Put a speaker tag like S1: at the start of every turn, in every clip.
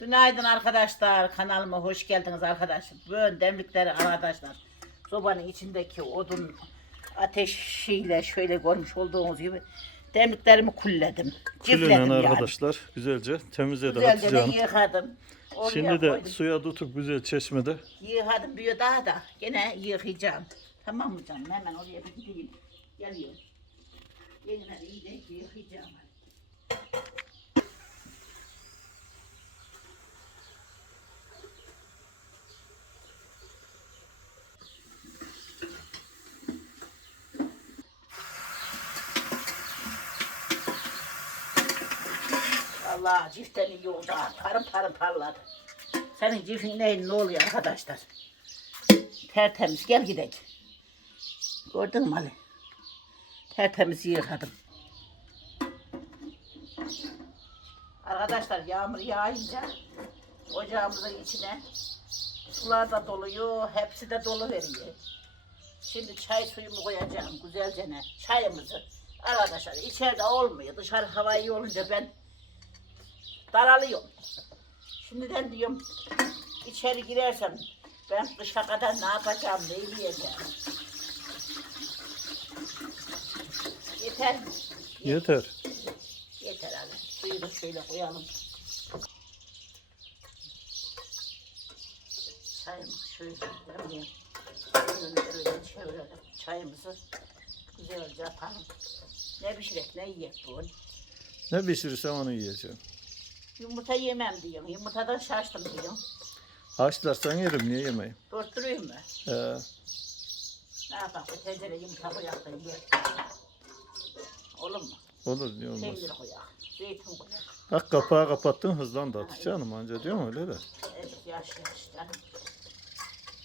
S1: Günaydın arkadaşlar. Kanalıma hoş geldiniz arkadaşlar. Bugün demlikleri arkadaşlar. Sobanın içindeki odun ateşiyle şöyle görmüş olduğunuz gibi demliklerimi kulledim. Cifledim yani.
S2: arkadaşlar güzelce temizledi
S1: Güzelce de yıkadım. Oraya
S2: Şimdi de
S1: koydum.
S2: suya tutup güzel çeşmede.
S1: Yıkadım bir daha da gene yıkayacağım. Tamam mı canım? Hemen oraya bir gideyim. Geliyorum. Yeniden iyi de yıkayacağım. Allah ciften iyi oldu. Parım parım parladı. Senin cifin neyin ne oluyor arkadaşlar? Tertemiz gel gidelim. Gördün mü Ali? Tertemiz yıkadım. Arkadaşlar yağmur yağınca ocağımızın içine sular da doluyor. Hepsi de dolu veriyor. Şimdi çay suyumu koyacağım güzelce ne? Çayımızı. Arkadaşlar içeride olmuyor. Dışarı hava iyi olunca ben daralıyorum. Şimdiden diyorum içeri girersem ben dışa kadar ne yapacağım, ne yiyeceğim. Yeter mi?
S2: Yeter.
S1: Yeter abi. Suyu da şöyle koyalım. Çayımızı şöyle demleyelim. Önünü şöyle çevirelim. Çayımızı güzelce yapalım. Ne pişirek ne yiyek bu?
S2: Ne pişirirsem onu yiyeceğim.
S1: Yumurta yemem diyorum. Yumurtadan şaştım diyorum.
S2: Haşlarsan yerim niye yemeyim?
S1: Dörttüreyim mi?
S2: Ee,
S1: Ne yapalım? Tencere yumurta koyak da. Olur mu?
S2: olur niye olmaz.
S1: Peynir koyak. Zeytin koyak.
S2: Bak kapağı kapattın hızlandı Hatice Hanım anca diyor mu öyle de.
S1: Evet yaş yaş canım.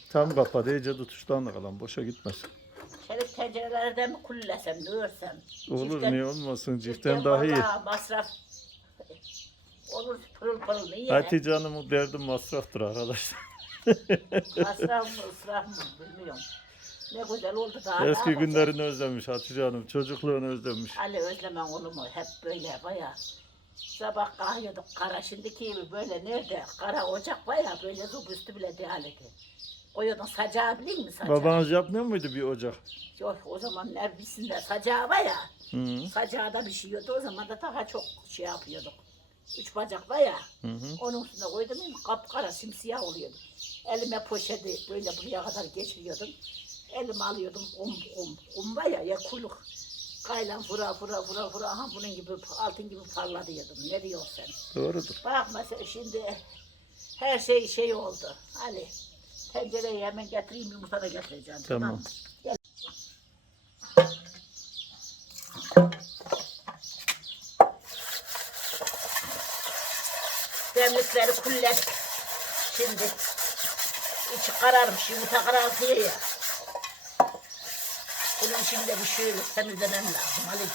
S2: Tam kapadı iyice tutuşlandı kalan boşa gitmesin.
S1: Şerif tencerelerden mi kullesem, ne örsem?
S2: Olur
S1: Çiften-
S2: niye olmasın ciften daha iyi.
S1: vallahi masraf. Olur pırıl pırıl niye?
S2: Hatice Hanım'ın derdi masraftır arkadaşlar.
S1: Masraf mı ısraf mı bilmiyorum. Ne güzel oldu daha.
S2: Eski
S1: yapacağız?
S2: günlerini özlemiş Hatice Hanım. Çocukluğunu özlemiş.
S1: Ali özlemem olur mu? Hep böyle baya. Sabah kahıyorduk kara şimdiki gibi böyle nerede? Kara ocak baya böyle zub üstü bile değerliydi. Koyuyordun sacağı biliyor musun sacağı?
S2: Babanız yapmıyor muydu bir ocak?
S1: Yok o zaman neredesinde sacağı baya.
S2: Hı
S1: Sacağı da pişiyordu o zaman da daha çok şey yapıyorduk. Üç bacak var ya,
S2: hı. hı.
S1: onun üstüne koydum ya kapkara simsiyah oluyordu. Elime poşeti böyle buraya kadar geçiriyordum. Elime alıyordum um um. Um var ya ya kuluk. Kaylan fıra fıra fıra fıra aha bunun gibi altın gibi parladıyordum. Ne diyorsun sen?
S2: Doğrudur.
S1: Bak mesela şimdi her şey şey oldu. Ali tencereyi hemen getireyim yumurta da getireceğim.
S2: Tamam.
S1: mı? Gel. Demlikleri kullet. Şimdi içi kararmış yumurta karartıyor ya. Bunun şimdi bir şöyle temizlemem lazım Ali.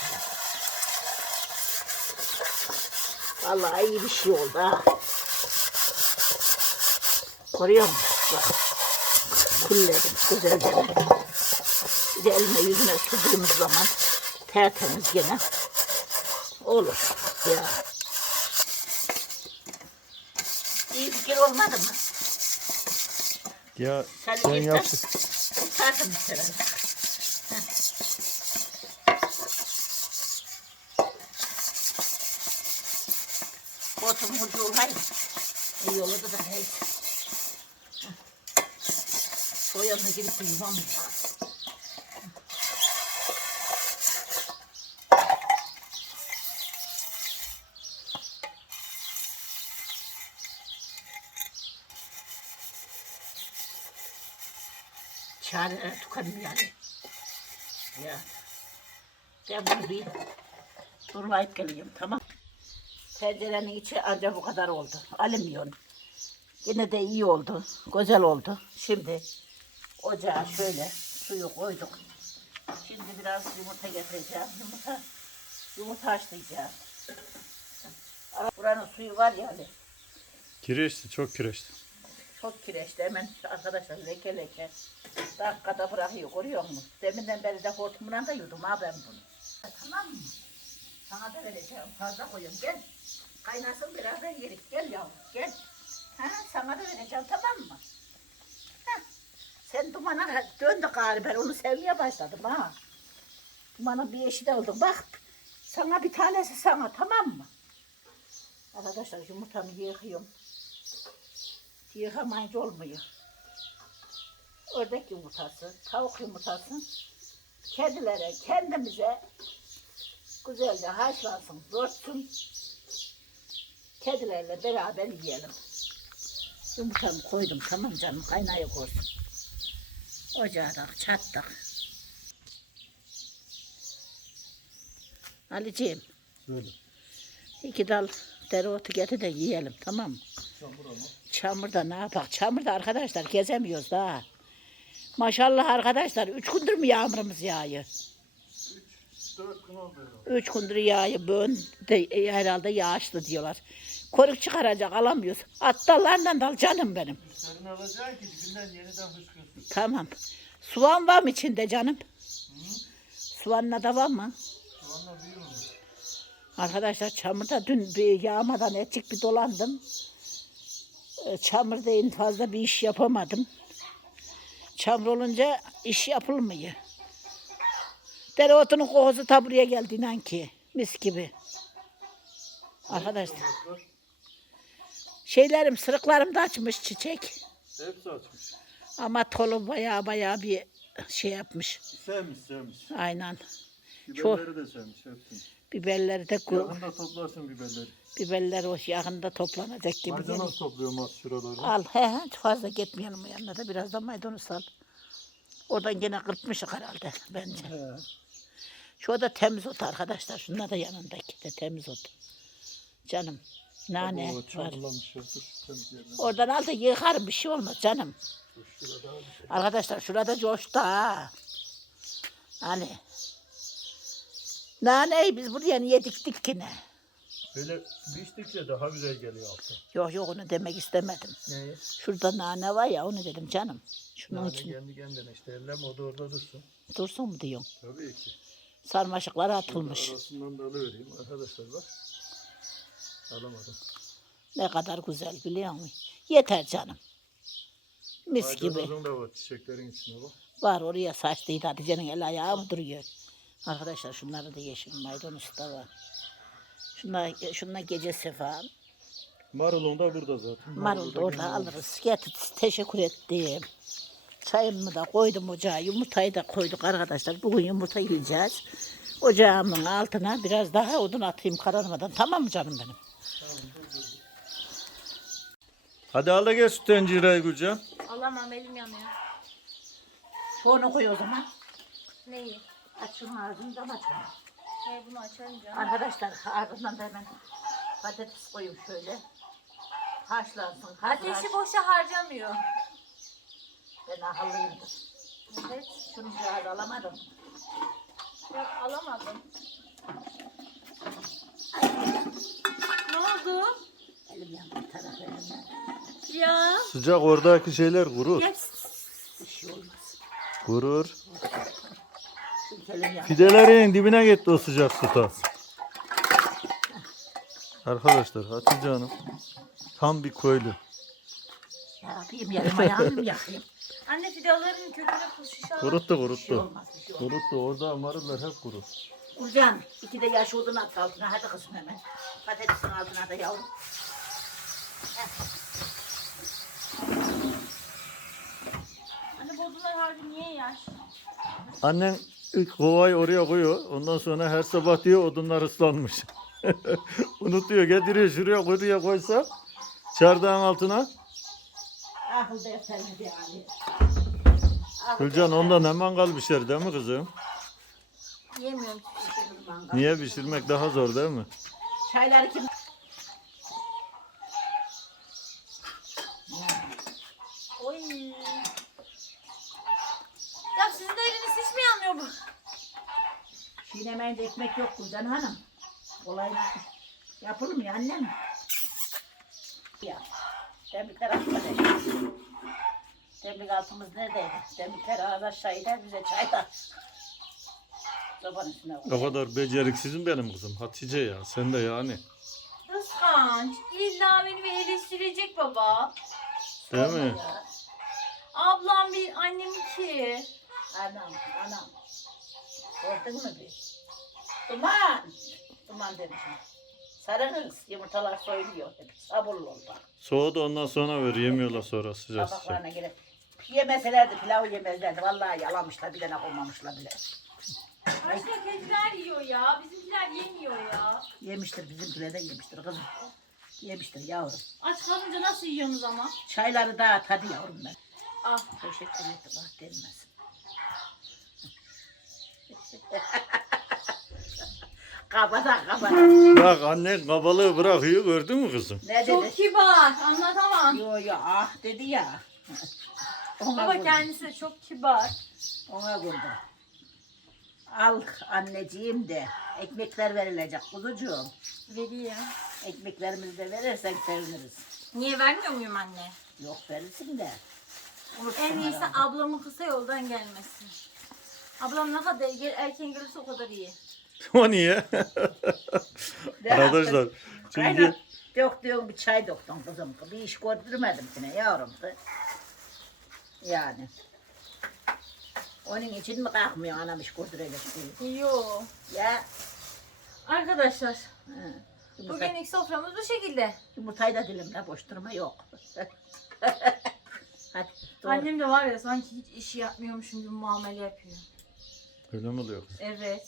S1: Vallahi iyi bir şey oldu ha. Görüyor musun? Bak. Kulledim güzelce. Bir elime yüzüne sürdüğümüz zaman tertemiz gene olur. Ya. Fikir olmadı mı?
S2: Ya
S1: Sen
S2: sen yaptın.
S1: Kurtardın mesela. Botum ucu olaydı. İyi olurdu da neyse. Soyanına girip uyumam ya. Çareler tıkanıyor yani. Ya. Ben bunu bir durmayıp geliyorum tamam. Tencerenin içi ancak bu kadar oldu. Alüminyon. Yine de iyi oldu. Güzel oldu. Şimdi ocağa şöyle suyu koyduk. Şimdi biraz yumurta getireceğim. Yumurta, yumurta haşlayacağım. Buranın suyu var ya hani.
S2: Kireçti çok kireçti.
S1: Çok kireçli hemen arkadaşlar leke leke. Dakikada bırakıyor görüyor musun? Deminden beri de hortumuna da yudum ha ben bunu. Tamam mı? Sana da vereceğim fazla koyuyorum gel. Kaynasın beraber yerik gel yavrum gel. sana da vereceğim tamam mı? Heh. Sen dumana döndü galiba onu sevmeye başladım ha. Dumanın bir eşi de oldun bak. Sana bir tanesi sana tamam mı? Arkadaşlar yumurtamı yıkıyorum. Yıkamayınca olmuyor. Ördek yumurtası, tavuk yumurtası. Kedilere, kendimize güzelce haşlansın, dörtsün. Kedilerle beraber yiyelim. Yumurtamı koydum tamam canım kaynaya koydum. Ocağa da çattık. Ali'ciğim
S2: Söyle.
S1: iki dal dereotu getir de yiyelim tamam mı?
S2: Çamur ama.
S1: Çamurda ne yapak? Çamurda arkadaşlar gezemiyoruz daha. Maşallah arkadaşlar üç gündür mü yağmurumuz yağıyor?
S2: Dört gün oldu.
S1: Üç gündür yağıyor. Bugün de herhalde yağışlı diyorlar. Koruk çıkaracak alamıyoruz. At dallarından dal canım benim.
S2: Serin alacaksın ki dibinden yeniden fışkırsın.
S1: Tamam. Soğan var mı içinde canım? Soğanla da var mı?
S2: Soğanla büyür mü?
S1: Arkadaşlar çamurda dün bir yağmadan etçik bir dolandım. Ee, Çamurda en fazla bir iş yapamadım. Çamur olunca iş yapılmıyor. Dereotunun kokusu ta buraya geldi inan ki. Mis gibi. Arkadaşlar. Şeylerim, sırıklarım da açmış çiçek.
S2: Hepsi açmış.
S1: Ama tolu bayağı bayağı bir şey yapmış.
S2: Sevmiş sevmiş.
S1: Aynen.
S2: Biberleri de sevmiş hepsini.
S1: Biberleri de
S2: Yakında toplarsın biberleri.
S1: Biberler o yakında toplanacak gibi geliyor.
S2: Maydanoz topluyorum az şuraları.
S1: Al he he fazla gitmeyelim o yanına da biraz da maydanoz al. Oradan gene kırpmışık herhalde bence.
S2: He.
S1: Şu da temiz ot arkadaşlar. Şunlar da yanındaki de temiz ot. Canım. Nane
S2: O
S1: var.
S2: ya. Dur.
S1: Oradan al da yıkarım bir şey olmaz canım.
S2: Dur şurada şey.
S1: Arkadaşlar şurada coştu ha. Hani. Naneyi biz buraya niye diktik ki ne?
S2: Böyle biçtikçe daha güzel geliyor altı.
S1: Yok yok onu demek istemedim.
S2: Neyi?
S1: Şurada nane var ya onu dedim canım. Şunun
S2: Yani
S1: için
S2: kendi kendine işte ellem o da orada dursun.
S1: dursun mu diyorsun?
S2: Tabii ki.
S1: Sarmaşıklar atılmış.
S2: arasından da alıvereyim arkadaşlar bak. Alamadım.
S1: Ne kadar güzel biliyor musun? Yeter canım. Mis gibi.
S2: Maydanozun da var çiçeklerin içinde bak.
S1: Var oraya saçlıydı Hatice'nin el ayağı mı duruyor? Arkadaşlar şunları da yeşil maydanoz da var. Şunlar, şunlar gece sefa.
S2: Marulun da burada zaten.
S1: Marul da orada alırız. Getir, teşekkür ettim. Çayımı da koydum ocağa. Yumurtayı da koyduk arkadaşlar. Bugün yumurta yiyeceğiz. Ocağımın altına biraz daha odun atayım kararmadan. Tamam mı canım benim?
S2: Hadi al da gel şu tencereyi Gülcan.
S3: Alamam elim yanıyor.
S1: Onu koy o zaman.
S3: Neyi?
S1: Aç şunu ağzını da aç.
S3: He bunu açarım canım.
S1: Arkadaşlar ardından da hemen patates koyayım şöyle. Haşlansın.
S3: Ateşi boşa harcamıyor.
S1: Ben akıllıyımdır.
S3: Evet.
S1: Şunu biraz alamadım.
S3: Yok alamadım. Ne oldu?
S1: Elim yandı taraf elimden.
S3: Ya.
S2: Sıcak oradaki şeyler kurur.
S3: Ya
S1: Bir şey olmaz.
S2: Kurur.
S1: Çünkü elim yandı.
S2: Fidelerin dibine gitti o sıcak su ta. Arkadaşlar Hatice Hanım tam bir köylü.
S1: Ne yapayım yerim ayağımı mı yakayım?
S3: anne fidaların köküne al.
S2: Kuruttu
S1: Bir şey
S2: kuruttu.
S1: olmaz bir şey olmaz.
S2: Kuruttu orada marullar hep kuru.
S1: Urcan iki de yaş odun at altına hadi kızım hemen. Patatesin altına da yavrum.
S3: Anne bu odunlar harbi niye yaş?
S2: Annen kovayı oraya koyuyor. Ondan sonra her sabah diyor odunlar ıslanmış. Unutuyor getiriyor şuraya oraya koysa çardağın altına. Gülcan ondan ne mangal pişer değil mi kızım?
S3: Yemiyorum.
S2: Niye pişirmek daha zor değil mi?
S1: Çayları kim?
S3: Oy. Ya sizin de eliniz hiç mi yanmıyor bu?
S1: Çiğnemeyince ekmek yok Gülcan Hanım. Olayla yapılır mı ya annem? Ya. Demlikler atmadı. Demlik altımız neredeydi? Demlikler ağız aşağıydı bize çay da. Sobanın üstüne koy.
S2: O kadar beceriksizim benim kızım. Hatice ya sen de yani.
S3: Kıskanç. İlla beni bir eleştirecek baba.
S2: Değil mi?
S3: Ablam bir, annem iki.
S1: Anam, anam. Gördün mü bir? Duman. Duman demişim. Sarınız, yumurtalar soyuluyor. Hep sabırlı ol bak.
S2: Soğudu ondan sonra ver. Yemiyorlar sonra sıcak sıcak.
S1: Tabaklarına girip. Yemeselerdi, pilavı yemezlerdi. Vallahi yalamışlar, bir tane koymamışlar bile.
S3: Başka kediler yiyor ya. Bizimkiler yemiyor ya.
S1: Yemiştir, bizimkiler de yemiştir kızım. Yemiştir yavrum.
S3: Aç kalınca nasıl yiyorsunuz ama?
S1: Çayları da tadı yavrum ben.
S3: Ah.
S1: Teşekkür ederim, bak denmez. kabada kabada.
S2: Bak annen kabalığı bırakıyor gördün mü kızım?
S1: Ne dedi?
S3: Çok kibar. Anlatamam.
S1: Yo yo ah dedi ya. Ona
S3: Baba
S1: güldü.
S3: kendisi de çok kibar.
S1: Ona güldü. Al anneciğim de ekmekler verilecek kuzucuğum.
S3: Vereyim.
S1: Ekmeklerimizi de verirsen seviniriz.
S3: Niye vermiyor muyum anne?
S1: Yok verirsin de. Unutma
S3: En iyisi
S1: herhalde.
S3: ablamın kısa yoldan gelmesi. Ablam ne kadar gel, erken gelirse o kadar iyi.
S2: O niye? Arkadaşlar çünkü
S1: Kaynat döktüğün bir çay döktün kızım. Bir iş gördürmedim seni yavrum. Yani. Onun için mi kalkmıyor anam iş gördürecek diye.
S3: Yo.
S1: Ya.
S3: Arkadaşlar
S1: Hı. Yumurta-
S3: bugün ilk soframız bu şekilde.
S1: Yumurtayı da dilimle boş durma yok. Hadi doğru.
S3: Annem de var ya sanki hiç işi yapmıyormuşum gibi muamele yapıyor.
S2: öyle mi oluyor?
S3: Evet.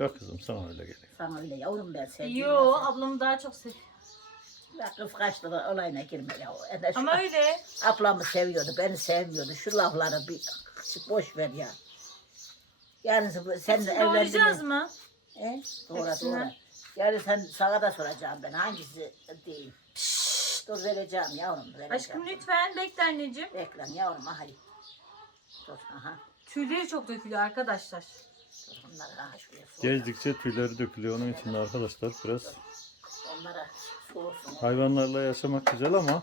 S2: Yok kızım sana öyle geliyor.
S1: Sana öyle yavrum ben sevdiğim.
S3: Yo ablamı daha çok seviyor.
S1: Ya kız kaçtı da olayına girme ya. Şu
S3: Ama öyle.
S1: ablamı seviyordu, beni sevmiyordu. Şu lafları bir boş ver ya. Yani sen de evlendin mi?
S3: mı?
S1: E? Doğru doğru. Yani sen sana da soracağım ben hangisi değil. Pişt, dur vereceğim yavrum vereceğim.
S3: Aşkım lütfen bekle anneciğim.
S1: Bekle yavrum aha. Dur aha.
S3: Tüyleri çok dökülüyor arkadaşlar.
S1: Soğuk.
S2: Gezdikçe tüyleri dökülüyor. Onun için de arkadaşlar biraz
S1: Onlara
S2: hayvanlarla yaşamak güzel ama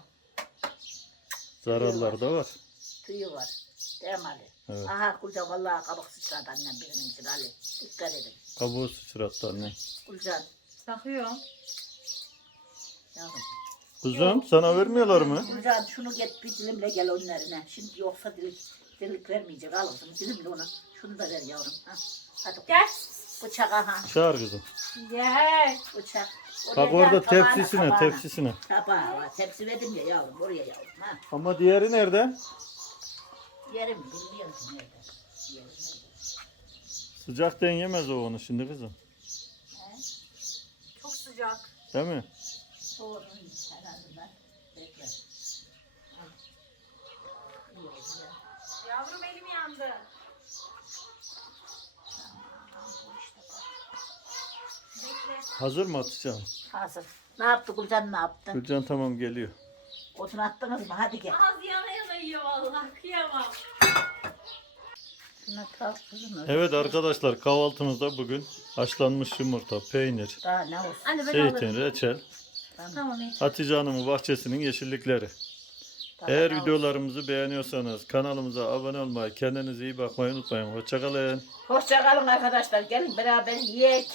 S2: zararları da var.
S1: Tüyü var. Değil mi Ali?
S2: Evet.
S1: Aha Gülcan vallahi kabak sıçradı annem birinin için Ali. Dikkat edin.
S2: Kabuğu sıçrattı anne.
S1: Gülcan
S3: Takıyor.
S1: yavrum.
S2: Kuzum sana vermiyorlar mı?
S1: Gülcan şunu get bir dilimle gel önlerine. Şimdi yoksa dilik, dilik vermeyecek. Al kızım dilimle onu. Şunu da ver yavrum. Ha. Hadi
S3: Gel.
S1: bıçak aha.
S2: Çağır kızım.
S3: Gel.
S1: Bıçak.
S2: Bak orada
S1: tabağına,
S2: tepsisine
S1: tabağına.
S2: tepsisine.
S1: Tabağa var. Tepsi verdim ya yavrum. Oraya yavrum. Ha.
S2: Ama diğeri nerede?
S1: Yerim bilmiyorum nerede. Yerim nerede.
S2: Sıcaktan yemez o onu şimdi kızım.
S1: He?
S3: Çok sıcak.
S2: Değil mi?
S1: Doğru. Herhalde ben. Bekle. Al. İyi oldu ya.
S3: Yavrum elim yandı.
S2: Hazır mı atacağım?
S1: Hazır. Ne yaptı Gülcan ne yaptı?
S2: Gülcan tamam geliyor.
S1: Otunu attınız mı? Hadi gel.
S3: Ağız yana yana yiyor vallahi kıyamam.
S1: Şuna tak kızım. öyle.
S2: Evet arkadaşlar kahvaltımızda bugün haşlanmış yumurta, peynir,
S1: Daha ne olsun?
S3: Anne ben alırım.
S2: zeytin, reçel,
S3: Tamam iyi.
S2: Hatice Hanım'ın bahçesinin yeşillikleri. Eğer videolarımızı beğeniyorsanız kanalımıza abone olmayı, kendinize iyi bakmayı unutmayın. Hoşçakalın.
S1: Hoşça kalın arkadaşlar. Gelin beraber yiyek.